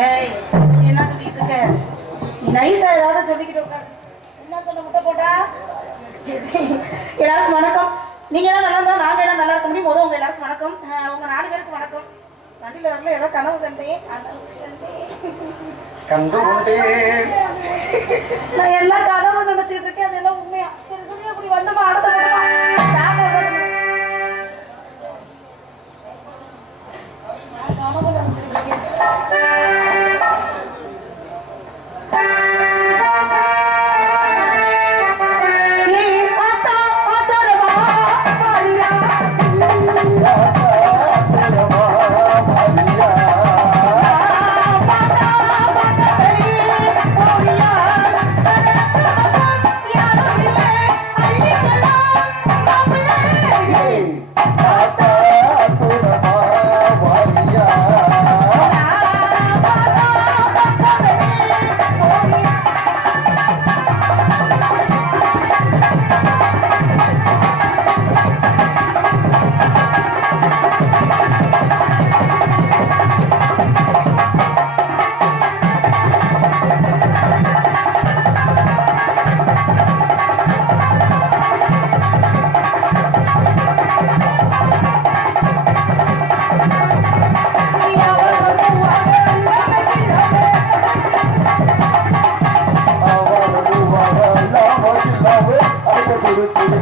ஏய் என்ன சொல்லிட்டு இருக்க நைஸா ஏதாவது சொல்லிக்கிட்டு என்ன சொல்ல முட்டை போட்டா? எல்லாருக்கும் வணக்கம். நீங்க எல்லாம் நல்லா இருந்தா நாங்க எல்லாம் நல்லா இருக்க முடியும். முதல் உங்க எல்லாருக்கும் வணக்கம். உங்க நாலு பேருக்கு வணக்கம். வண்டியில வரல ஏதோ கனவு கண்டேன். கண்டு நான் எல்லாம் கனவு গুরু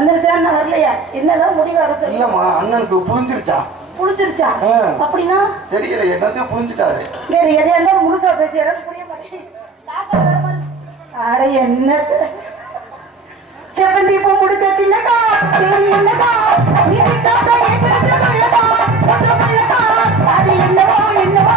வேறயா வந்துருச்சா நான் வரலையா? என்னதான் முடிவு வர சொல்லி இல்லம்மா அண்ணனுக்கு புரிஞ்சிருச்சா? புடிச்சிருச்சா. அப்படின்னா? தெரியல என்னத்தையும் புரிஞ்சுட்டாரு. வேற எதையா இருந்தாலும் முழுசா பேசி எனக்கு புரிய மாட்டேங்குது. அட என்ன? செவந்தி பூ முடிச்ச சின்னக்கா சரி என்னக்கா? ஒன்றும் சொல்லக்கா அது என்னவோ என்னவோ.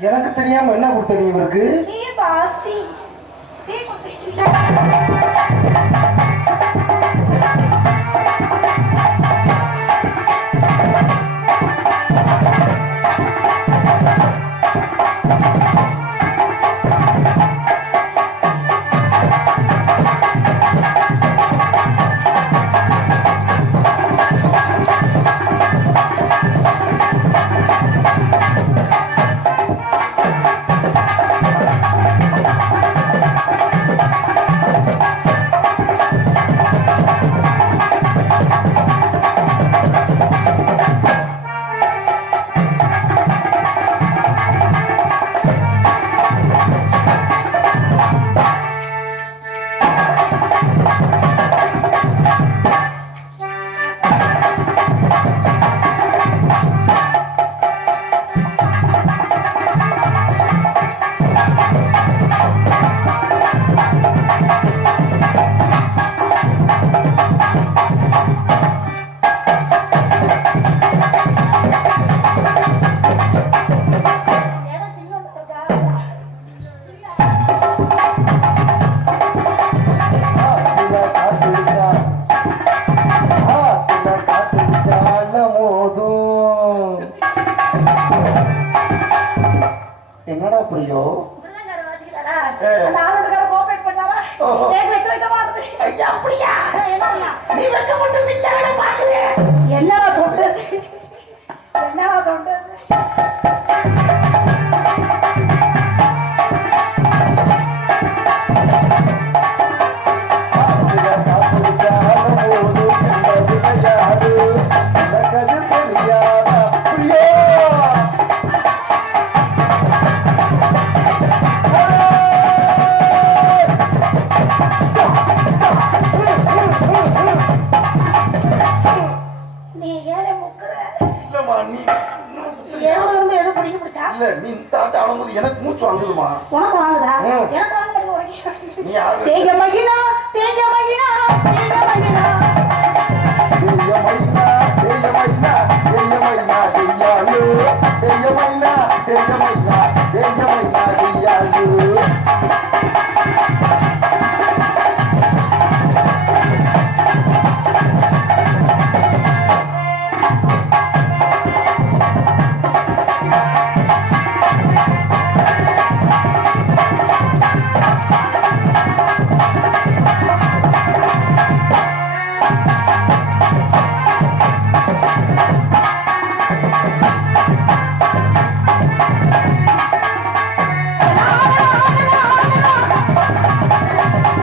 எனக்கு தெரியாம என்ன கொடுத்தீங்க இவருக்கு? நிக்காத பாக்குறே என்னடா தொண்டது என்னடா தொண்டது இல்லம்மா நீ எவ்வளவு இருந்து எது பிடிக்க பிடிச்சா இல்ல நீ இந்த ஆட்ட ஆடும்போது எனக்கு மூச்சு வாங்குதுமா உனக்கு வாங்குதா. எனக்கு வாங்க மாட்டேங்குது உனக்கு நீ யாரு? தேங்க மகினா தேங்க மகினா தேங்க மகினா தெய்யமைனா தெய்யமைனா தெய்யமைனா தெய்யாலு தெய்யமைனா தெய்யமைனா தெய்யமைனா தெய்யாலு